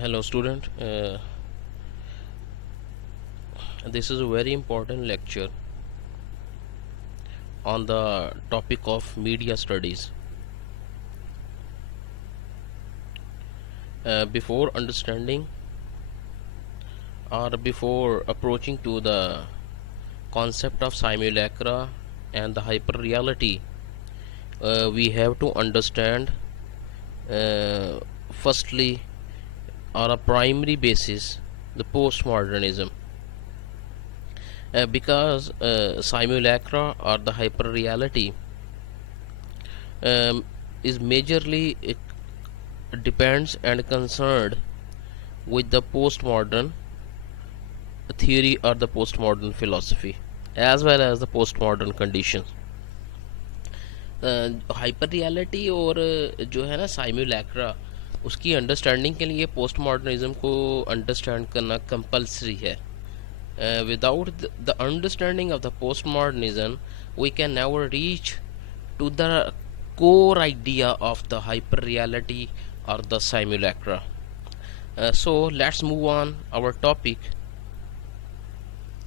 Hello student, this is a very important lecture on the topic of media studies. Before understanding or before approaching to the concept of simulacra and the hyperreality, we have to understand firstly on a primary basis the postmodernism. Because simulacra or the hyperreality is majorly depends and concerned with the postmodern theory or the postmodern philosophy as well as the postmodern conditions. Hyper reality और जो है ना साइमुलैक्रा, उसकी understanding के लिए post modernism को understand करना compulsory है. Without the understanding of the postmodernism, we can never reach to the core idea of the hyperreality or the simulacra. So let's move on our topic.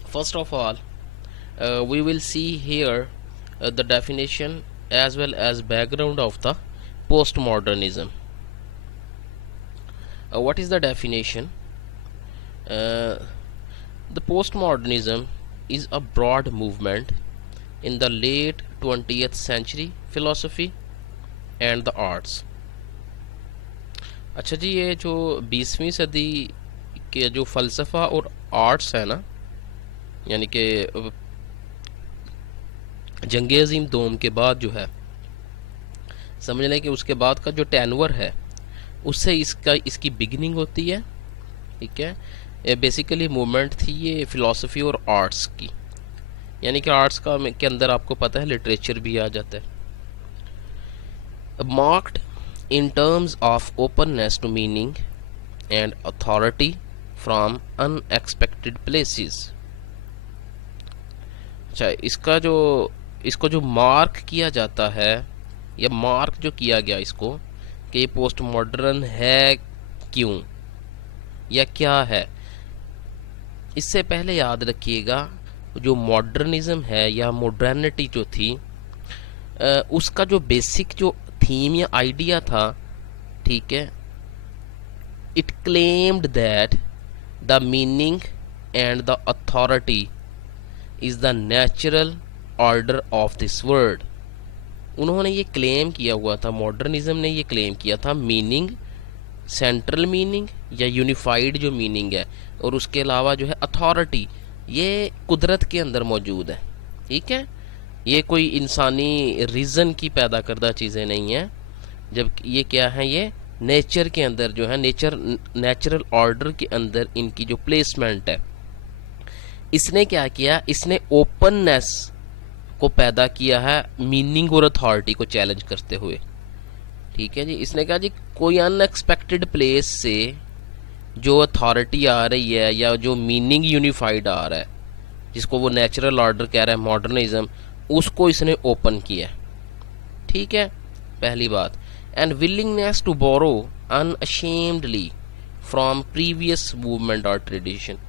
First of all, we will see here the definition as well as background of the postmodernism. What is the definition? The postmodernism is a broad movement in the late 20th century philosophy and the arts. अच्छा जी, ये जो 20वीं सदी के जो फ़लसफ़ा और arts है ना, यानी कि जंग अज़ीम दोम के बाद जो है, समझ लें कि उसके बाद का जो टेनवर है उससे इसकी बिगिनिंग होती है. ठीक है, ये बेसिकली मूवमेंट थी ये फ़िलासफ़ी और आर्ट्स की, यानी कि आर्ट्स का के अंदर आपको पता है लिटरेचर भी आ जाता है. Marked in terms of openness to meaning and authority from unexpected places. अच्छा, इसको जो मार्क किया जाता है, या मार्क जो किया गया इसको कि ये पोस्ट मॉडर्न है क्यों या क्या है, इससे पहले याद रखिएगा जो मॉडर्निज्म है या मॉडर्निटी जो थी, उसका जो बेसिक जो थीम या आइडिया था, ठीक है, it claimed that the meaning and the authority is the natural order of this world. उन्होंने ये क्लेम किया हुआ था, मॉडर्निज्म ने ये क्लेम किया था, मीनिंग, सेंट्रल मीनिंग या यूनिफाइड जो मीनिंग है, और उसके अलावा जो है अथॉरिटी, ये कुदरत के अंदर मौजूद है. ठीक है, ये कोई इंसानी रीज़न की पैदा करदा चीज़ें नहीं हैं, जब ये क्या है, ये नेचर के अंदर जो है, नेचुरल ऑर्डर के अंदर इनकी जो प्लेसमेंट है. इसने क्या किया, इसने ओपननेस को पैदा किया है मीनिंग और अथॉरिटी को चैलेंज करते हुए. ठीक है जी, इसने कहा जी कोई अनएक्सपेक्टेड प्लेस से जो अथॉरिटी आ रही है या जो मीनिंग यूनिफाइड आ रहा है, जिसको वो नेचुरल ऑर्डर कह रहा है मॉडर्निज्म, उसको इसने ओपन किया. ठीक है, पहली बात. And willingness to borrow unashamedly from previous movement और ट्रेडिशन.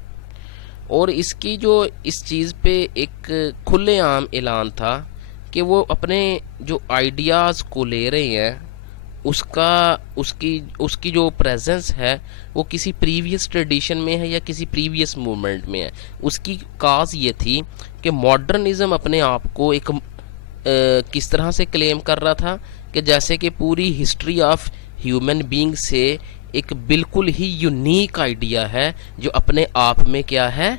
और इसकी जो इस चीज़ पे एक खुलेआम ऐलान था कि वो अपने जो आइडियाज़ को ले रहे हैं, उसकी जो प्रेजेंस है वो किसी प्रीवियस ट्रेडिशन में है या किसी प्रीवियस मूवमेंट में है. उसकी काज ये थी कि मॉडर्निज्म अपने आप को एक किस तरह से क्लेम कर रहा था कि जैसे कि पूरी हिस्ट्री ऑफ ह्यूमन बीइंग से एक बिल्कुल ही यूनिक आइडिया है जो अपने आप में क्या है,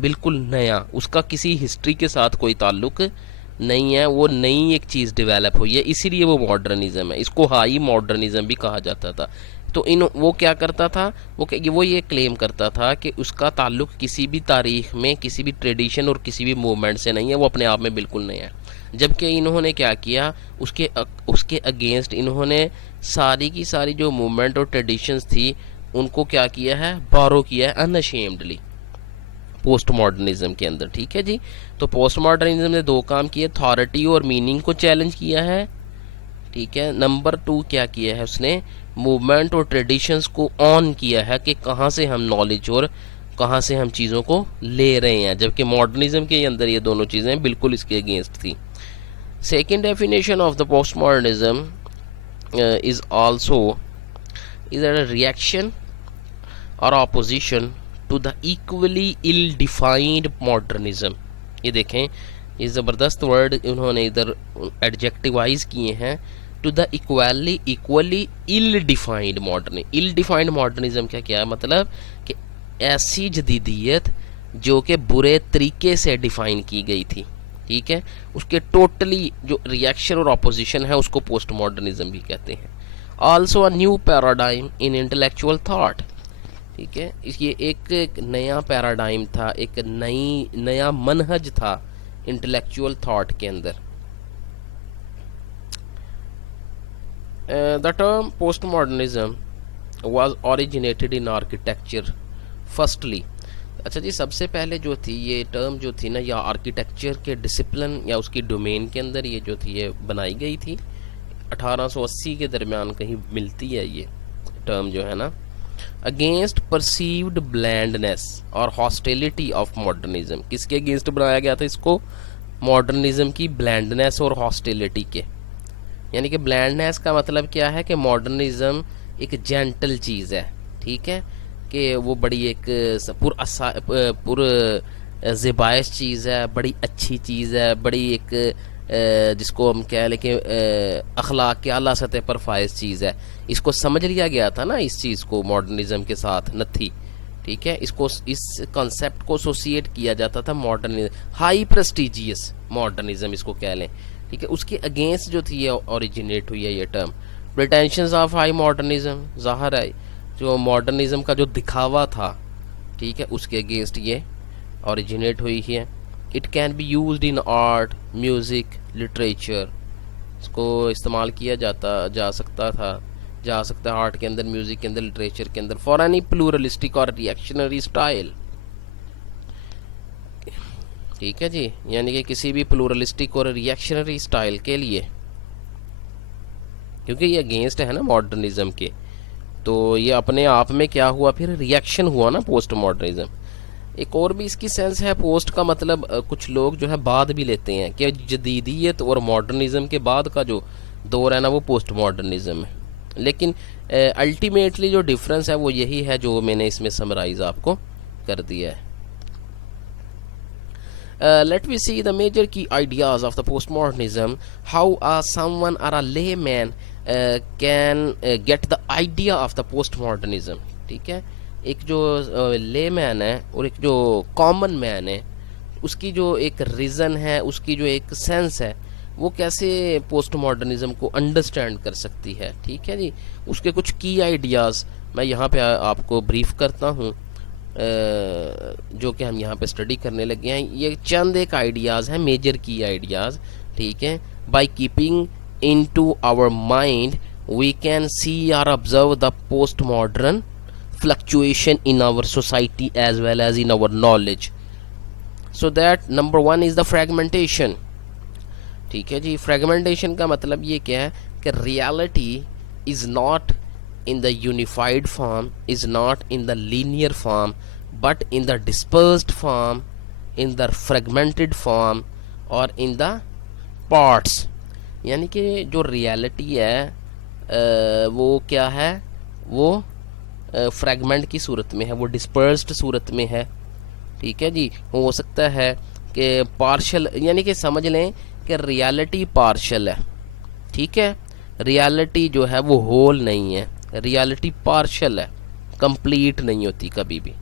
बिल्कुल नया, उसका किसी हिस्ट्री के साथ कोई ताल्लुक नहीं है, वो नई एक चीज़ डेवलप हुई है, इसीलिए वो मॉडर्निज्म है. इसको हाई मॉडर्निज्म भी कहा जाता था. तो वो क्या करता था, वो ये क्लेम करता था कि उसका ताल्लुक किसी भी तारीख में, किसी भी ट्रेडिशन और किसी भी मूवमेंट से नहीं है, वो अपने आप में बिल्कुल नया है. जबकि इन्होंने क्या किया, उसके अगेंस्ट इन्होंने सारी की सारी जो मूवमेंट और ट्रेडिशंस थी उनको क्या किया है, बारो किया है अनअशेम्डली पोस्ट मॉडर्निज्म के अंदर. ठीक है जी, तो पोस्ट मॉडर्निज्म ने दो काम किए, अथॉरिटी और मीनिंग को चैलेंज किया है. ठीक है, नंबर 2 क्या किया है उसने, मूवमेंट और ट्रेडिशंस को ऑन किया है कि कहाँ से हम नॉलेज और कहाँ से हम चीज़ों को ले रहे हैं, जबकि मॉडर्निज्म के अंदर ये दोनों चीज़ें बिल्कुल इसके अगेंस्ट थी। Second definition of the post modernism is also is a reaction or opposition to the equally ill defined modernism। ये देखें, ये ज़बरदस्त वर्ड उन्होंने इधर एडजेक्टिवाइज किए हैं, to the equally ill defined modern. Ill defined modernism क्या क्या मतलब कि ऐसी जदीदियत जो कि बुरे तरीके से डिफाइन की गई थी, ठीक है, उसके टोटली जो रिएक्शन और ऑपोजिशन है उसको पोस्ट मॉडर्निज्म भी कहते हैं। Also a new paradigm in intellectual thought, ठीक है, ये एक नया पैराडाइम था, एक नया मनहज था इंटेलेक्चुअल थॉट के अंदर। The term post modernism was originated in architecture firstly. अच्छा जी, सबसे पहले जो थी ये टर्म जो थी ना, या आर्किटेक्चर के डिसिप्लिन या उसकी डोमेन के अंदर ये जो थी ये बनाई गई थी 1880 के दरमियान कहीं मिलती है ये टर्म जो है ना, अगेंस्ट परसीव्ड ब्लैंडनेस और हॉस्टिलिटी ऑफ मॉडर्निज्म। किसके अगेंस्ट बनाया गया था इसको? मॉडर्निज्म की ब्लैंडनेस और हॉस्टिलिटी के। यानी कि ब्लैंडनेस का मतलब क्या है कि मॉडर्निज्म एक जेंटल चीज़ है, ठीक है, कि वो बड़ी एक पुर ज़िबाइश चीज़ है, बड़ी अच्छी चीज़ है, बड़ी एक जिसको हम कह लें कि अखलाक के आला सतह पर फायज चीज़ है। इसको समझ लिया गया था ना, इस चीज़ को मॉडर्निज्म के साथ नथी, ठीक है, इसको इस कॉन्सेप्ट को एसोसिएट किया जाता था मॉडर्निज्म, हाई प्रेस्टिजियस मॉडर्निज्म इसको कह लें, ठीक है। उसके अगेंस्ट जो थी ये ओरिजिनेट हुई है ये टर्म। प्रिटेंशंस ऑफ हाई मॉडर्निज्म, ज़ाहिर है जो मॉडर्निज्म का जो दिखावा था, ठीक है, उसके अगेंस्ट ये ओरिजिनेट हुई है। It can be used in art, music, literature, इसको इस्तेमाल किया जा सकता है आर्ट के अंदर, म्यूज़िक के अंदर, लिटरेचर के अंदर, फॉर एनी प्लूरलिस्टिक और रिएक्शनरी स्टाइल, ठीक है जी, यानी कि किसी भी प्लूरलिस्टिक और रिएक्शनरी स्टाइल के लिए, क्योंकि ये अगेंस्ट है ना मॉडर्निज्म के, तो ये अपने आप में क्या हुआ, फिर रिएक्शन हुआ ना पोस्ट मॉडर्निज्म। एक और भी इसकी सेंस है, पोस्ट का मतलब कुछ लोग जो है बाद भी लेते हैं कि जदीदियत और मॉडर्निज्म के बाद का जो दौर है ना वो पोस्ट मॉडर्निज्म है, लेकिन अल्टीमेटली जो डिफरेंस है वो यही है जो मैंने इसमें समराइज आपको कर दिया है। Let we see the major key ideas of the postmodernism, how someone or a layman can get the idea of the postmodernism, ठीक है। एक जो लेमैन है और एक जो कॉमन मैन है, उसकी जो एक रीज़न है, उसकी जो एक सेंस है, वो कैसे पोस्ट मॉडर्निज्म को अंडरस्टैंड कर सकती है, ठीक है जी। उसके कुछ की आइडियाज़ मैं यहाँ पे आपको ब्रीफ करता हूँ, जो कि हम यहाँ पे स्टडी करने लगे हैं। ये चंद एक आइडियाज़ हैं, मेजर की आइडियाज़, ठीक है। By keeping into our mind we can see और observe the post modern fluctuation in our society as well as in our knowledge. So that number one is the fragmentation, ठीक है जी। fragmentation का मतलब ये क्या है कि reality is not in the unified form, is not in the linear form, but in the dispersed form, in the fragmented form or in the parts। यानी कि जो reality है वो क्या है, वो फ्रैगमेंट की सूरत में है, वो डिस्पर्स्ड सूरत में है, ठीक है जी। हो सकता है कि पार्शल, यानी कि समझ लें कि रियलिटी पार्शल है, ठीक है, रियलिटी जो है वो होल नहीं है, रियलिटी पार्शल है, कंप्लीट नहीं होती कभी भी।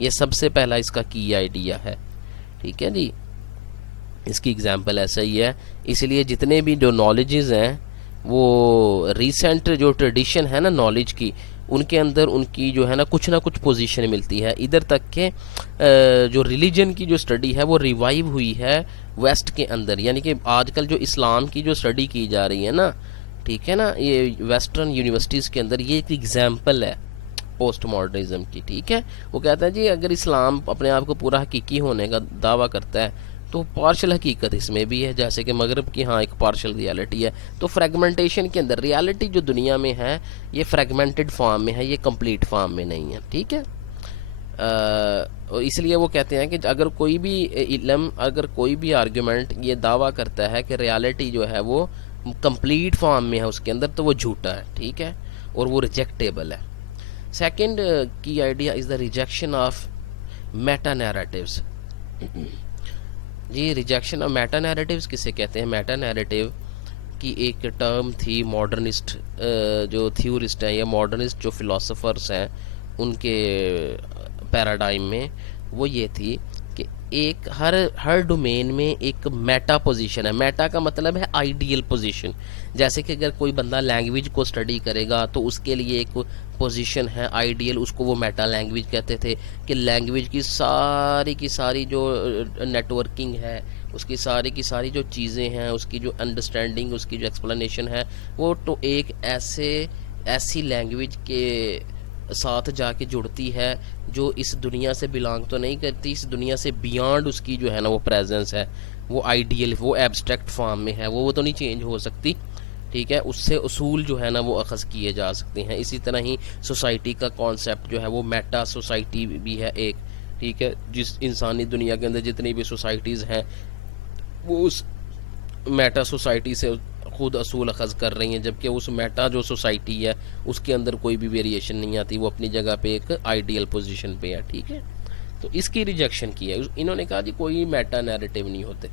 ये सबसे पहला इसका की आइडिया है, ठीक है जी। इसकी एग्जांपल ऐसा ही है, इसलिए जितने भी जो नॉलेजेस हैं वो रिसेंट जो ट्रेडिशन है ना नॉलेज की, उनके अंदर उनकी जो है ना कुछ पोजीशन मिलती है। इधर तक के जो रिलीजन की जो स्टडी है वो रिवाइव हुई है वेस्ट के अंदर, यानी कि आजकल जो इस्लाम की जो स्टडी की जा रही है ना, ठीक है ना, ये वेस्टर्न यूनिवर्सिटीज़ के अंदर, ये एक एग्जाम्पल है पोस्ट मॉडर्निज्म की, ठीक है। वो कहता है जी अगर इस्लाम अपने आप को पूरा हकीकी होने का दावा करता है तो पार्शल हकीकत इसमें भी है, जैसे कि मगरब की हाँ एक पार्शल रियलिटी है। तो फ्रेगमेंटेशन के अंदर रियलिटी जो दुनिया में है ये फ्रेगमेंटेड फॉर्म में है, ये कंप्लीट फॉर्म में नहीं है। ठीक है, इसलिए वो कहते हैं कि अगर कोई भी इल्म, अगर कोई भी आर्गुमेंट ये दावा करता है कि रियलिटी जो है वो कंप्लीट फॉर्म में है उसके अंदर, तो वो झूठा है। ठीक है, और वो रिजेक्टेबल है। Second key idea is the rejection of meta narratives. जी, रिजेक्शन ऑफ मेटा नैरेटिव्स किसे कहते हैं? मेटा नैरेटिव की एक टर्म थी मॉडर्निस्ट जो थ्योरिस्ट हैं या मॉडर्निस्ट जो फिलोसोफर्स हैं उनके पैराडाइम में, वो ये थी कि एक हर डोमेन में एक मेटा पोजीशन है। मेटा का मतलब है आइडियल पोजीशन। जैसे कि अगर कोई बंदा लैंग्वेज को स्टडी करेगा तो उसके लिए एक पोजीशन है आइडियल, उसको वो मेटा लैंग्वेज कहते थे। कि लैंग्वेज की सारी जो नेटवर्किंग है, उसकी सारी की सारी जो चीज़ें हैं, उसकी जो अंडरस्टैंडिंग, उसकी जो एक्सप्लेनेशन है, वो तो एक ऐसी लैंग्वेज के साथ जाके जुड़ती है जो इस दुनिया से बिलोंग तो नहीं करती, इस दुनिया से बियॉन्ड उसकी जो है ना वो प्रेजेंस है, वो आइडियल, वो एब्स्ट्रैक्ट फॉर्म में है, वो तो नहीं चेंज हो सकती। ठीक है, उससे उसूल जो है ना वो अखज़ किए जा सकते हैं। इसी तरह ही सोसाइटी का कॉन्सेप्ट जो है वो मेटा सोसाइटी भी है एक। ठीक है, जिस इंसानी दुनिया के अंदर जितनी भी सोसाइटीज़ हैं वो उस मेटा सोसाइटी से खुद असूल अखज़ कर रही हैं, जबकि उस मेटा जो सोसाइटी है उसके अंदर कोई भी वेरिएशन नहीं आती, वो अपनी जगह पे एक आइडियल पोजीशन पे है। ठीक है, तो इसकी रिजेक्शन की है। इन्होंने कहा जी कोई मेटा नैरेटिव नहीं होते,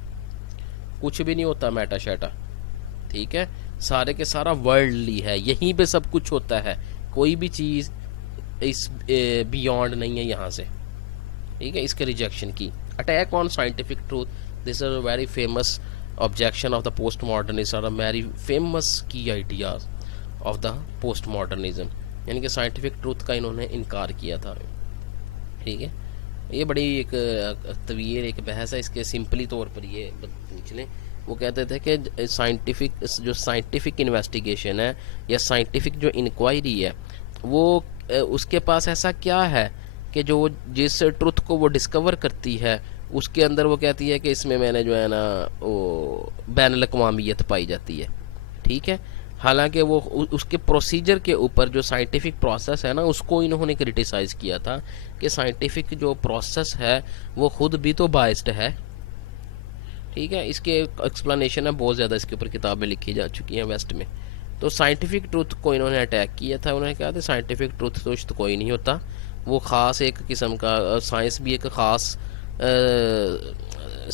कुछ भी नहीं होता मेटा शेटा। ठीक है, सारे के सारा वर्ल्डली है, यहीं पे सब कुछ होता है, कोई भी चीज़ इस बियॉन्ड नहीं है यहाँ से। ठीक है, इसके रिजेक्शन की। Attack on scientific truth, this is a very famous objection of the postmodernists are a very famous key ideas of the postmodernism, यानी कि साइंटिफिक ट्रूथ का इन्होंने इनकार किया था। ठीक है, ये बड़ी एक तवील एक बहस है, इसके सिंपली तौर पर ये पूछ लें। वो कहते थे कि साइंटिफिक इन्वेस्टिगेशन है या साइंटिफिक जो इंक्वायरी है वो उसके पास ऐसा क्या है कि जो जिस ट्रुथ को वो डिस्कवर करती है उसके अंदर वो कहती है कि इसमें मैंने जो है ना वो बैनुल अक़वामियत पाई जाती है। ठीक है, हालांकि वो उसके प्रोसीजर के ऊपर जो साइंटिफिक प्रोसेस है ना उसको इन्होंने क्रिटिसाइज़ किया था कि साइंटिफिक जो प्रोसेस है वो खुद भी तो बाइस्ड है। ठीक है, इसके एक्सप्लेनेशन है बहुत ज़्यादा, इसके ऊपर किताबें लिखी जा चुकी हैं वेस्ट में। तो साइंटिफिक ट्रूथ को इन्होंने अटैक किया था। उन्होंने कहा था साइंटिफिक ट्रूथ तो कोई नहीं होता, वो ख़ास एक किस्म का साइंस भी एक ख़ास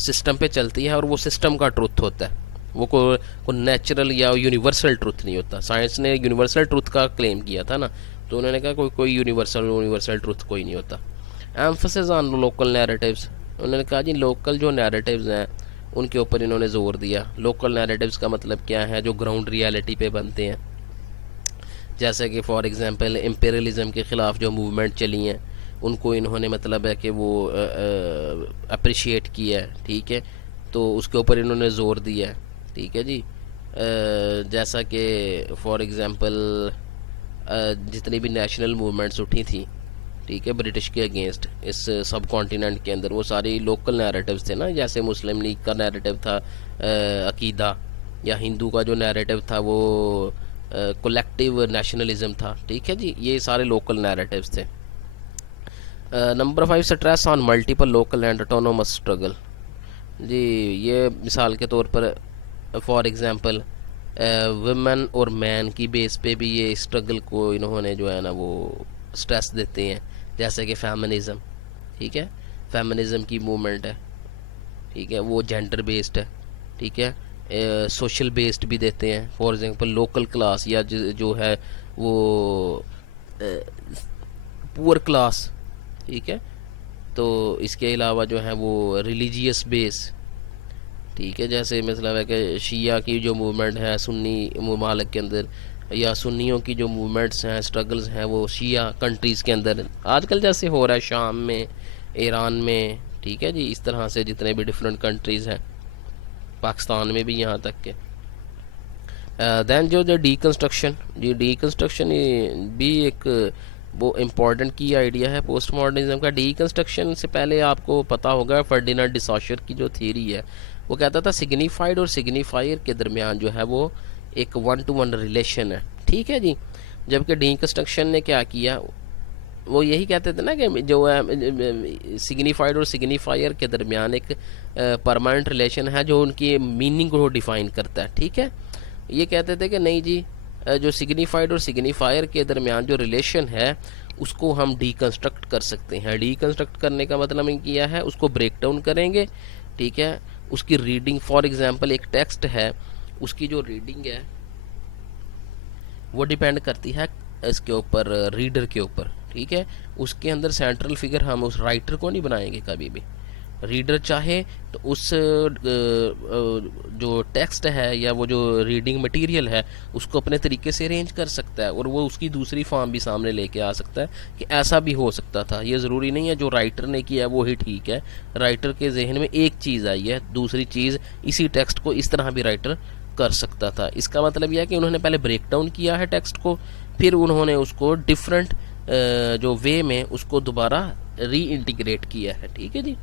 सिस्टम पे चलती है और वो सिस्टम का ट्रुथ होता है, वो को नेचुरल या यूनिवर्सल ट्रुथ नहीं होता। साइंस ने यूनिवर्सल ट्रुथ का क्लेम किया था ना, तो उन्होंने कहा कोई यूनिवर्सल ट्रुथ कोई नहीं होता। एम्फसिस ऑन लोकल नैरेटिव्स, उन्होंने कहा जी लोकल जो नैरेटिव्स हैं उनके ऊपर इन्होंने जोर दिया। लोकल नैरेटिव्स का मतलब क्या है? जो ग्राउंड रियलिटी पे बनते हैं, जैसे कि फॉर एग्जांपल इम्पेरियलिज्म के ख़िलाफ़ जो मूवमेंट चली हैं उनको इन्होंने मतलब है कि वो अप्रिशिएट किया है। ठीक है, तो उसके ऊपर इन्होंने ज़ोर दिया है। ठीक है जी, जैसा कि फॉर एग्ज़ाम्पल जितनी भी नेशनल मूवमेंट्स उठी थी, ठीक है, ब्रिटिश के अगेंस्ट इस सब कॉन्टिनेंट के अंदर, वो सारी लोकल नैरेटिव्स थे ना। जैसे मुस्लिम लीग का नैरेटिव था अकीदा, या हिंदू का जो नैरेटिव था वो कलेक्टिव नेशनलिज्म था। ठीक है जी, ये सारे लोकल नैरेटिव्स थे। Number 5 stress on multiple local and autonomous struggle. जी, ये मिसाल के तौर पर फॉर एग्जांपल वुमेन और मैन की बेस पे भी ये स्ट्रगल को इन्होंने जो है ना वो स्ट्रेस देते हैं। जैसे कि फेमिनिज़म, ठीक है, फेमिनिज़म की मूवमेंट है, ठीक है, वो जेंडर बेस्ड है। ठीक है, सोशल बेस्ड भी देते हैं। फॉर एग्जांपल लोकल क्लास या जो है वो पुअर क्लास, ठीक है। तो इसके अलावा जो है वो रिलीजियस बेस, ठीक है, जैसे मतलब है कि शिया की जो मूवमेंट है सुन्नी ममालिक के अंदर, या सुन्नियों की जो मूवमेंट्स हैं, स्ट्रगल्स हैं, वो शिया कंट्रीज़ के अंदर आजकल जैसे हो रहा है, शाम में, ईरान में, ठीक है जी, इस तरह से जितने भी डिफरेंट कंट्रीज़ हैं, पाकिस्तान में भी यहाँ तक के। दैन जो डीकंस्ट्रक्शन, ये डीकंस्ट्रक्शन भी एक वो इम्पोर्टेंट की आइडिया है पोस्ट मॉडर्निज्म का। डीकंस्ट्रक्शन से पहले आपको पता होगा फर्डिनांड डिसॉशर की जो थ्योरी है, वो कहता था सिग्निफाइड और सिग्निफायर के दरमियान जो है वो एक 1 to 1 रिलेशन है, ठीक है जी। जबकि डीकंस्ट्रक्शन ने क्या किया, वो यही कहते थे ना कि जो है सिग्निफाइड और सिग्निफायर के दरमियान एक परमानेंट रिलेशन है जो उनकी मीनिंग को डिफाइन करता है, ठीक है। ये कहते थे कि नहीं जी, जो सिग्निफाइड और सिग्निफायर के दरमियान जो रिलेशन है उसको हम डीकंस्ट्रक्ट कर सकते हैं। डीकंस्ट्रक्ट करने का मतलब हमने किया है, उसको ब्रेक डाउन करेंगे, ठीक है। उसकी रीडिंग, फॉर एग्जांपल एक टेक्स्ट है, उसकी जो रीडिंग है वो डिपेंड करती है इसके ऊपर, रीडर के ऊपर, ठीक है। उसके अंदर सेंट्रल फिगर हम उस राइटर को नहीं बनाएंगे कभी भी। रीडर चाहे तो उस जो टेक्स्ट है या वो जो रीडिंग मटेरियल है उसको अपने तरीके से अरेंज कर सकता है और वो उसकी दूसरी फॉर्म भी सामने लेके आ सकता है कि ऐसा भी हो सकता था। ये ज़रूरी नहीं है जो राइटर ने किया है वो ही ठीक है। राइटर के जहन में एक चीज़ आई है, दूसरी चीज़ इसी टेक्स्ट को इस तरह भी राइटर कर सकता था। इसका मतलब यह है कि उन्होंने पहले ब्रेक डाउन किया है टेक्स्ट को, फिर उन्होंने उसको डिफरेंट जो वे में उसको दोबारा री इंटीग्रेट किया है, ठीक है जी।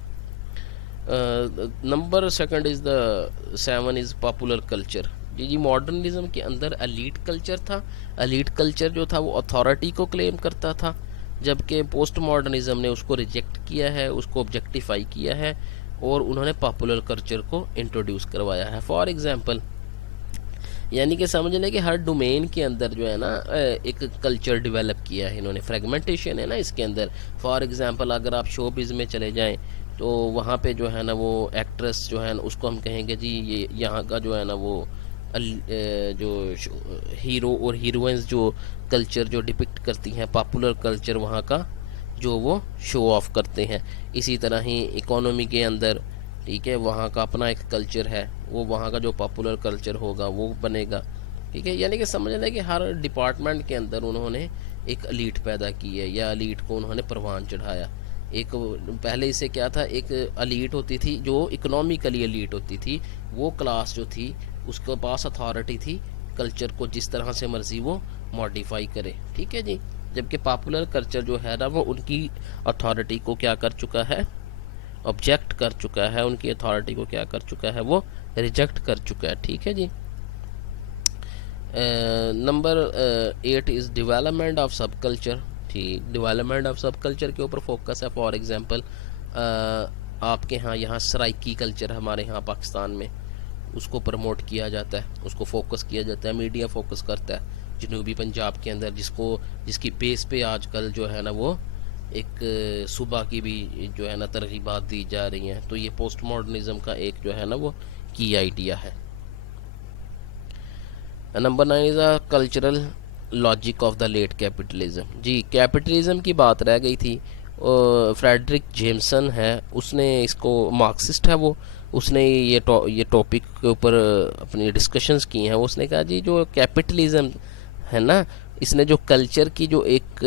Number second is the 7 is popular culture. जी जी, मॉडर्निज्म के अंदर एलीट कल्चर था। एलीट कल्चर जो था वो अथॉरिटी को क्लेम करता था, जबकि पोस्ट मॉडर्निज्म ने उसको रिजेक्ट किया है, उसको ऑब्जेक्टिफाई किया है और उन्होंने पॉपुलर कल्चर को इंट्रोड्यूस करवाया है। फॉर एग्जांपल, यानी कि समझ लें कि हर डोमेन के अंदर जो है ना एक कल्चर डेवलप किया है इन्होंने। फ्रेगमेंटेशन है ना इसके अंदर। फॉर एग्जांपल अगर आप शोबिज़ में चले जाएं तो वहाँ पे जो है ना वो एक्ट्रेस जो है ना उसको हम कहेंगे जी ये यहाँ का जो है ना वो जो हीरो और हीरोइंस जो कल्चर जो डिपिक्ट करती हैं, पॉपुलर कल्चर वहाँ का जो वो शो ऑफ करते हैं। इसी तरह ही इकोनॉमी के अंदर, ठीक है, वहाँ का अपना एक कल्चर है, वो वहाँ का जो पॉपुलर कल्चर होगा वो बनेगा, ठीक है। यानी कि समझ लें कि हर डिपार्टमेंट के अंदर उन्होंने एक एलीट पैदा की है या एलीट को उन्होंने परवान चढ़ाया। एक पहले इसे क्या था, एक एलीट होती थी जो इकोनॉमिकली एलीट होती थी, वो क्लास जो थी उसके पास अथॉरिटी थी कल्चर को जिस तरह से मर्जी वो मॉडिफाई करे, ठीक है जी। जबकि पॉपुलर कल्चर जो है ना वो उनकी अथॉरिटी को क्या कर चुका है, ऑब्जेक्ट कर चुका है, उनकी अथॉरिटी को क्या कर चुका है, वो रिजेक्ट कर चुका है, ठीक है जी। नंबर 8 इज़ डेवलपमेंट ऑफ सब कल्चर। ठीक, डेवलपमेंट ऑफ सब कल्चर के ऊपर फोकस है। फॉर एग्जांपल आपके यहाँ सराइकी कल्चर हमारे यहाँ पाकिस्तान में उसको प्रमोट किया जाता है, उसको फोकस किया जाता है, मीडिया फोकस करता है जनूबी पंजाब के अंदर, जिसकी बेस पे आजकल जो है ना वो एक सुबह की भी जो है ना तरगीबात दी जा रही हैं। तो ये पोस्ट मॉडर्निज्म का एक जो है ना वो की आइडिया है। Number 9 is a cultural logic of the late capitalism. जी, कैपिटलिज्म की बात रह गई थी। फ्रेडरिक जेमसन है, उसने इसको, मार्क्सिस्ट है वो, उसने ये टॉपिक के ऊपर अपनी डिस्कशंस की हैं। उसने कहा जी जो कैपिटलिज्म है ना, इसने जो कल्चर की जो एक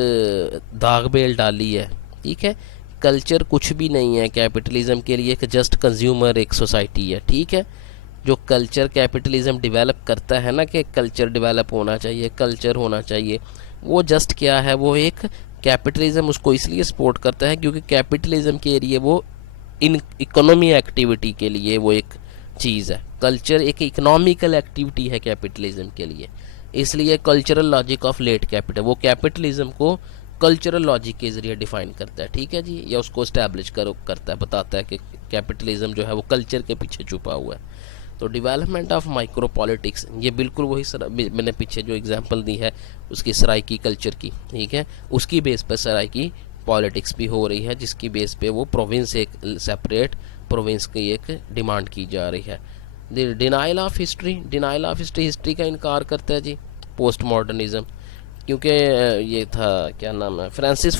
दाग बेल डाली है, ठीक है। कल्चर कुछ भी नहीं है कैपिटलिज्म के लिए, एक जस्ट कंज्यूमर एक सोसाइटी है, ठीक है। जो कल्चर कैपिटलिज्म डेवलप करता है ना कि कल्चर डेवलप होना चाहिए, कल्चर होना चाहिए, वो जस्ट क्या है, वो एक कैपिटलिज्म उसको इसलिए सपोर्ट करता है क्योंकि कैपिटलिज्म के लिए वो इन इकोनॉमी एक्टिविटी के लिए वो एक चीज़ है। कल्चर एक इकोनॉमिकल एक्टिविटी है कैपिटलिज्म के लिए, इसलिए cultural logic of let capital वो कैपिटलिज्म को कल्चरल लॉजिक के ज़रिए डिफाइन करता है, ठीक है जी, या उसको इस्टेब्लिश करता है, बताता है कि कैपिटलिज्म जो है वो कल्चर के पीछे छुपा हुआ है। तो डेवलपमेंट ऑफ माइक्रो पॉलिटिक्स, ये बिल्कुल वही मैंने पीछे जो एग्जांपल दी है उसकी सराइकी कल्चर की, ठीक है, उसकी बेस पर सराइकी पॉलिटिक्स भी हो रही है, जिसकी बेस पे वो प्रोविंस, एक सेपरेट प्रोविंस की एक डिमांड की जा रही है। Denial of history, denial of history का इनकार करता है जी पोस्ट मॉडर्निज्म, क्योंकि ये था क्या नाम है, फ्रांसिस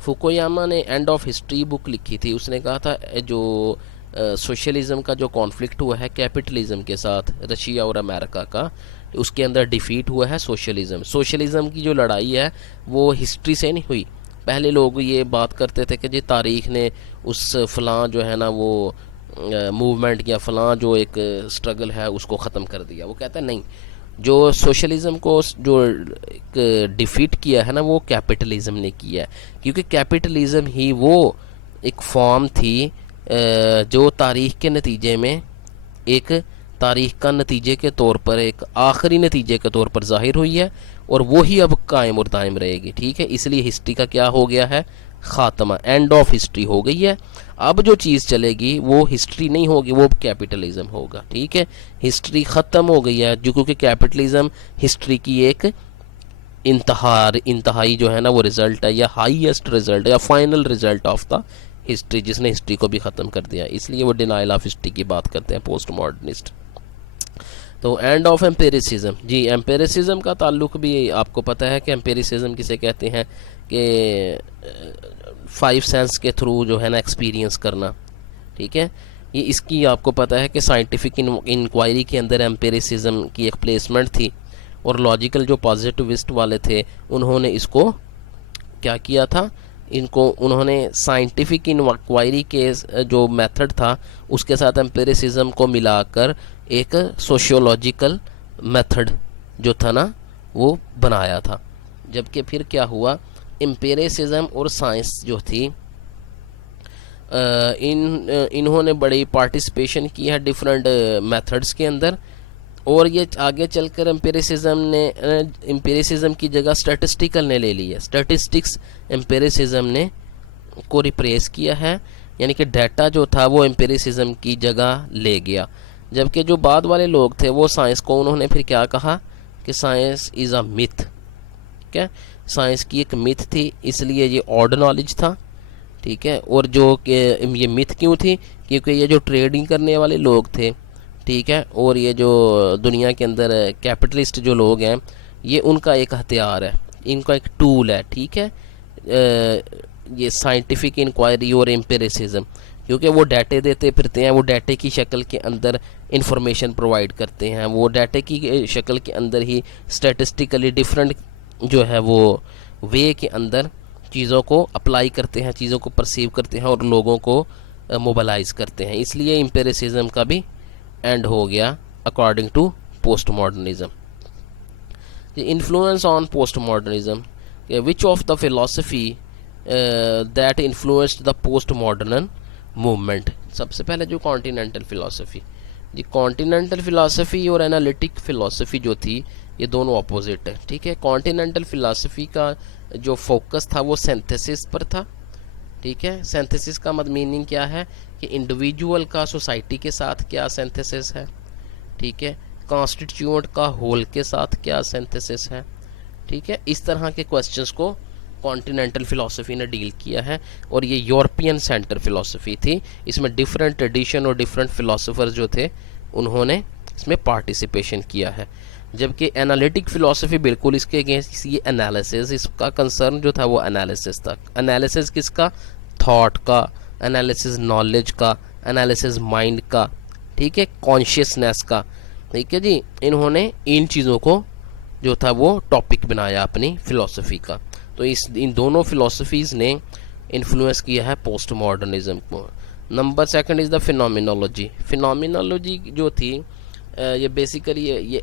फुकुयामा ने एंड ऑफ हिस्ट्री बुक लिखी थी। उसने कहा था जो सोशलिज्म का जो कॉन्फ्लिक्ट हुआ है कैपिटलिज्म के साथ, रशिया और अमेरिका का, उसके अंदर डिफीट हुआ है सोशलिज्म की जो लड़ाई है वो हिस्ट्री से नहीं हुई। पहले लोग ये बात करते थे कि जी तारीख ने उस फलां जो है ना वो मूवमेंट या फलां जो एक स्ट्रगल है उसको ख़त्म कर दिया। वो कहता है नहीं, जो सोशलिज्म को जो डिफीट किया है ना, वो कैपिटलिज्म ने किया है, क्योंकि कैपिटलिज्म ही वो एक फॉर्म थी जो तारीख के नतीजे में एक तारीख का नतीजे के तौर पर, एक आखिरी नतीजे के तौर पर ज़ाहिर हुई है, और वो ही अब कायम और दायम रहेगी। ठीक है, इसलिए हिस्ट्री का क्या हो गया है, ख़ात्मा, एंड ऑफ हिस्ट्री हो गई है। अब जो चीज़ चलेगी वो हिस्ट्री नहीं होगी, वो कैपिटलिज्म होगा। ठीक है, हिस्ट्री ख़त्म हो गई है जो, क्योंकि कैपिटलिज्म हिस्ट्री की एक इंतहाई जो है ना वो रिज़ल्ट है, या हाईएस्ट रिज़ल्ट या final result of the history, जिसने हिस्ट्री को भी ख़त्म कर दिया। इसलिए वो डिनाइल ऑफ हिस्ट्री की बात करते हैं पोस्ट मॉडर्निस्ट। तो एंड ऑफ एम्पेरिसिज्म, जी एम्पेरिसिज्म का ताल्लुक भी आपको पता है कि एम्पेरिसिज्म किसे कहते हैं, कि 5 सेंस के थ्रू जो है ना एक्सपीरियंस करना। ठीक है, ये इसकी आपको पता है कि साइंटिफिक इंक्वायरी के अंदर एम्पेरिसिज्म की एक प्लेसमेंट थी, और लॉजिकल जो पॉजिटिविस्ट वाले थे उन्होंने इसको क्या किया था, इनको उन्होंने साइंटिफिक इंक्वायरी के जो मेथड था उसके साथ एम्पेरिसिज्म को मिलाकर एक सोशियोलॉजिकल मेथड जो था ना वो बनाया था। जबकि फिर क्या हुआ, एम्पेरिसिज्म और साइंस जो थी इन्होंने बड़ी पार्टिसिपेशन की है डिफरेंट मेथड्स के अंदर, और ये आगे चलकर एम्पेरिसिज्म की जगह स्टैटिस्टिकल ने ले ली है। स्टैटिस्टिक्स एम्पेरिसिज्म ने को रिप्लेस किया है, यानी कि डाटा जो था वो एम्पेरिसिज्म की जगह ले गया। जबकि जो बाद वाले लोग थे वो साइंस को उन्होंने फिर क्या कहा कि साइंस इज़ अ मिथ। ठीक है, साइंस की एक मिथ थी, इसलिए ये ऑड नॉलेज था। ठीक है, और जो ये मिथ क्यों थी, क्योंकि ये जो ट्रेडिंग करने वाले लोग थे, ठीक है, और ये जो दुनिया के अंदर कैपिटलिस्ट जो लोग हैं, ये उनका एक हथियार है, इनका एक टूल है। ठीक है, ये साइंटिफिक इंक्वायरी और एम्पेरिसिज्म, क्योंकि वो डाटे देते फिरते हैं, वो डाटे की शक्ल के अंदर इंफॉर्मेशन प्रोवाइड करते हैं, वो डाटे की शक्ल के अंदर ही स्टैटिस्टिकली डिफरेंट जो है वो वे के अंदर चीज़ों को अप्लाई करते हैं, चीज़ों को परसीव करते हैं और लोगों को मोबलाइज करते हैं। इसलिए एम्पेरिसिज्म का भी एंड हो गया according to post modernism. Influence on post modernism, which of the philosophy that influenced the post modern movement. सबसे पहले जो कॉन्टिनेंटल फिलोसफी, जी कॉन्टिनेंटल फिलोसफी और एनालिटिक फिलोसफी जो थी ये दोनों अपोजिट है। ठीक है, कॉन्टिनेंटल फिलोसफी का जो फोकस था वो सिंथेसिस पर था। ठीक है, सिंथेसिस का मीनिंग क्या है कि इंडिविजुअल का सोसाइटी के साथ क्या सिंथेसिस है। ठीक है, कॉन्स्टिट्यूएंट का होल के साथ क्या सिंथेसिस है। ठीक है, इस तरह के क्वेश्चंस को कॉन्टिनेंटल फिलॉसफी ने डील किया है, और ये यूरोपियन सेंटर फिलॉसफी थी। इसमें डिफरेंट ट्रेडिशन और डिफरेंट फिलोसोफर्स जो थे उन्होंने इसमें पार्टिसिपेशन किया है। जबकि एनालिटिक फिलॉसफी बिल्कुल इसके अगेंस्ट, ये एनालिसिस, इसका कंसर्न जो था वो एनालिसिस था। एनालिसिस किसका, थॉट का, एनालिसिस नॉलेज का, एनालिसिस माइंड का, ठीक है, कॉन्शियसनेस का। ठीक है जी, इन्होंने इन चीज़ों को जो था वो टॉपिक बनाया अपनी फ़िलॉसफी का। तो इन दोनों फ़िलॉसफीज़ ने इन्फ्लुएंस किया है पोस्ट मॉडर्निज्म को। Number second is the phenomenology. Phenomenology जो थी ये बेसिकली ये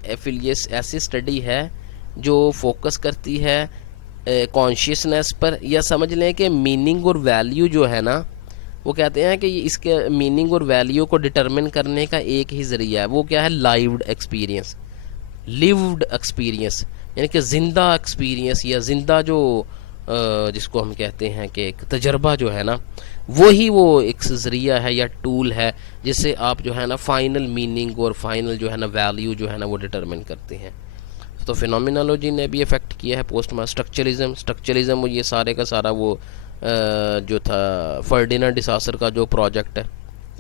ऐसी स्टडी है जो फोकस करती है कॉन्शियसनेस पर, या समझ लें कि मीनिंग और वैल्यू जो है ना, वो कहते हैं कि इसके मीनिंग और वैल्यू को डिटरमिन करने का एक ही ज़रिया है, वो क्या है, लाइव्ड एक्सपीरियंस, लिव्ड एक्सपीरियंस, यानी कि ज़िंदा एक्सपीरियंस या ज़िंदा जो जिसको हम कहते हैं कि एक तजर्बा जो है ना, वही वो एक ज़रिया है या टूल है जिससे आप जो है ना फाइनल मीनिंग और फाइनल जो है ना वैल्यू जो है ना वो डिटरमिन करते हैं। तो फिनोमिनोलॉजी ने भी इफ़ेक्ट किया है पोस्ट स्ट्रक्चरलिज्म ये सारे का सारा वो जो था फर्डिनेंड डिसासर का जो प्रोजेक्ट है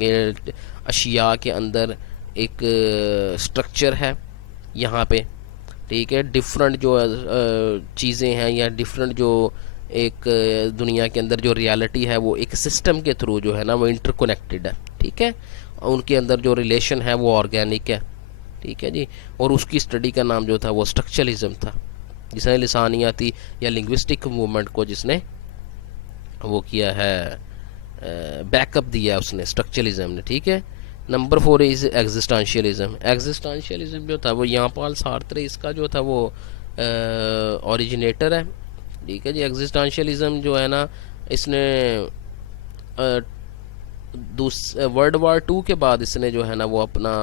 कि अशिया के अंदर एक स्ट्रक्चर है यहाँ पे, ठीक है, डिफरेंट जो चीज़ें हैं या डिफरेंट जो एक दुनिया के अंदर जो रियलिटी है वो एक सिस्टम के थ्रू जो है ना वो इंटरकनेक्टेड है। ठीक है, उनके अंदर जो रिलेशन है वो ऑर्गेनिक है। ठीक है जी, और उसकी स्टडी का नाम जो था वो स्ट्रक्चरलिज्म था, जिसने लिसानियाती या लिंग्विस्टिक मूवमेंट को जिसने वो किया है, बैकअप दिया उसने स्ट्रक्चरलिज्म ने। ठीक है, नंबर 4 इज एग्जिस्टेंशियलिज्म। एग्जिस्टेंशियलिज्म जो था वो यहाँ पाल सार्त्रे इसका जो था वो ओरिजिनेटर है। ठीक है जी। एग्जिस्टेंशियलिज्म जो है ना, इसने वर्ल्ड वार 2 के बाद इसने जो है ना वो अपना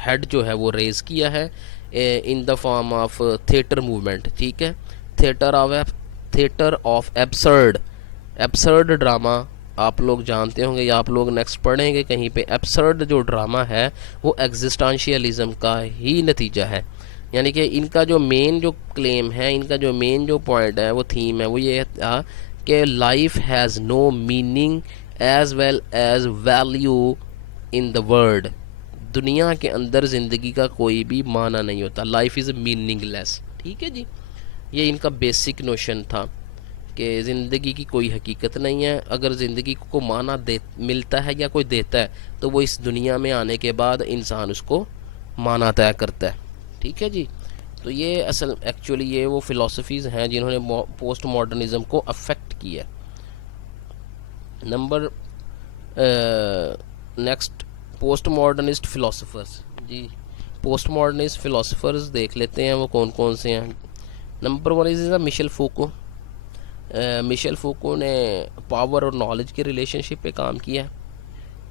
हेड जो है वो रेज़ किया है in the form of theatre movement. ठीक है। Theatre of absurd. Absurd drama आप लोग जानते होंगे या आप लोग नेक्स्ट पढ़ेंगे कहीं पे। एब्सर्ड जो ड्रामा है वो एग्जिस्टेंशियलिज्म का ही नतीजा है। यानी कि इनका जो मेन जो क्लेम है, इनका जो मेन जो पॉइंट है, वो थीम है, वो ये था कि life has no meaning as well as value in the world. दुनिया के अंदर ज़िंदगी का कोई भी माना नहीं होता। Life is meaningless. ठीक है जी। ये इनका बेसिक नोशन था कि ज़िंदगी की कोई हकीकत नहीं है। अगर ज़िंदगी को माना मिलता है या कोई देता है तो वो इस दुनिया में आने के बाद इंसान उसको माना तय करता है। ठीक है जी। तो ये असल एक्चुअली ये वो फ़िलासफ़ीज़ हैं जिन्होंने पोस्ट मॉडर्निज़म को अफेक्ट किया। Number next, post modernist philosophers जी। पोस्ट मॉडर्निस्ट फ़िलासफ़र्स देख लेते हैं वो कौन कौन से हैं। Number 1 is Michel Foucault. Michel Foucault ने पावर और नॉलेज के रिलेशनशिप पे काम किया।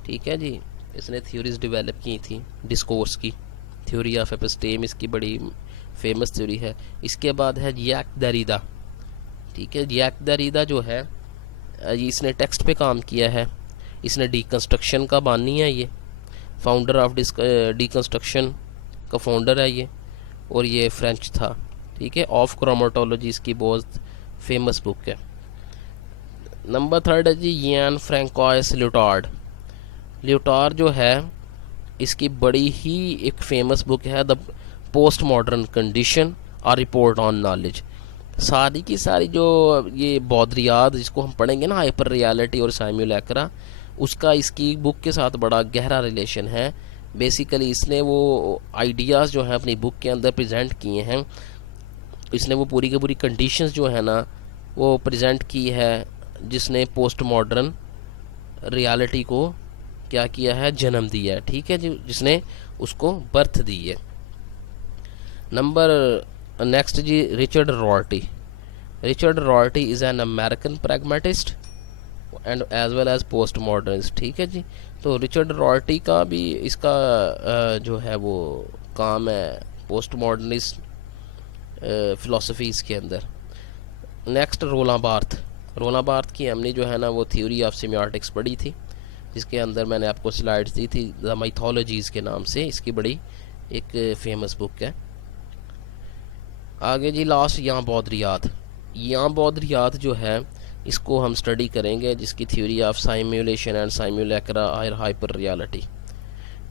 ठीक है जी। इसने थ्योरीज डेवलप की थी डिस्कोर्स की। थ्योरी ऑफ एपिस्टेम इसकी बड़ी फेमस थ्योरी है। इसके बाद है जैक दरिदा। ठीक है। जैक दरिदा जो है इसने टेक्स्ट पे काम किया है। इसने डीकंस्ट्रक्शन का बानी है, ये फाउंडर ऑफ डीकंस्ट्रक्शन का फाउंडर है ये, और ये फ्रेंच था। ठीक है। ऑफ क्रोमेटोलॉजी इसकी बहुत फेमस बुक है। नंबर 3 है जी यान फ्रैंकोइस ल्यूटार्ड। ल्यूटार्ड जो है इसकी बड़ी ही एक फेमस बुक है द पोस्ट मॉडर्न कंडीशन और रिपोर्ट ऑन नॉलेज। सारी की सारी जो ये बौद्रियाद जिसको हम पढ़ेंगे ना, हाइपर रियलिटी और साइम्युलैक्रा, उसका इसकी बुक के साथ बड़ा गहरा रिलेशन है। बेसिकली इसने वो आइडियाज़ जो हैं अपनी बुक के अंदर प्रेजेंट किए हैं। इसने वो पूरी की पूरी कंडीशंस जो है ना वो प्रेजेंट की है जिसने पोस्ट मॉडर्न रियलिटी को क्या किया है, जन्म दिया है। ठीक है जी। जिसने उसको बर्थ दी है। नंबर नेक्स्ट जी Richard Rorty. Richard Rorty is an American pragmatist and as well as post modernist. ठीक है जी। तो रिचर्ड रॉर्टी का भी इसका जो है वो काम है पोस्ट मॉडर्निस्ट फ़िलासफ़ीज़ के अंदर। नेक्स्ट रोला बार्थ। रोला बार्थ की हमने जो है ना वो थ्योरी ऑफ सेमियोटिक्स पढ़ी थी, जिसके अंदर मैंने आपको स्लाइड्स दी थी द माइथोलॉजीज़ के नाम से। इसकी बड़ी एक फेमस बुक है। आगे जी लास्ट यहाँ बौद्रियात। यहाँ बौद्रियात जो है इसको हम स्टडी करेंगे, जिसकी theory of simulation and simulacra और hyper reality.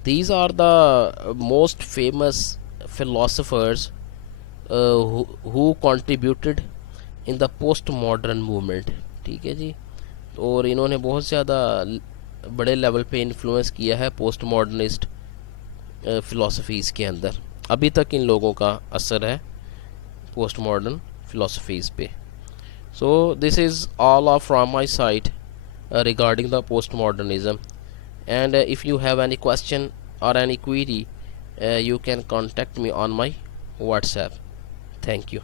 These are the most famous philosophers who contributed in the post modern movement। ठीक है जी। और इन्होंने बहुत ज़्यादा बड़े लेवल पे इन्फ्लुएंस किया है पोस्ट मॉडर्निस्ट फ़िलासफ़ीज़ के अंदर। अभी तक इन लोगों का असर है पोस्ट मॉडर्न फ़िलासफ़ीज़ पे। So this is all of from my side regarding the postmodernism, and if you have any question or any query, you can contact me on my WhatsApp. Thank you.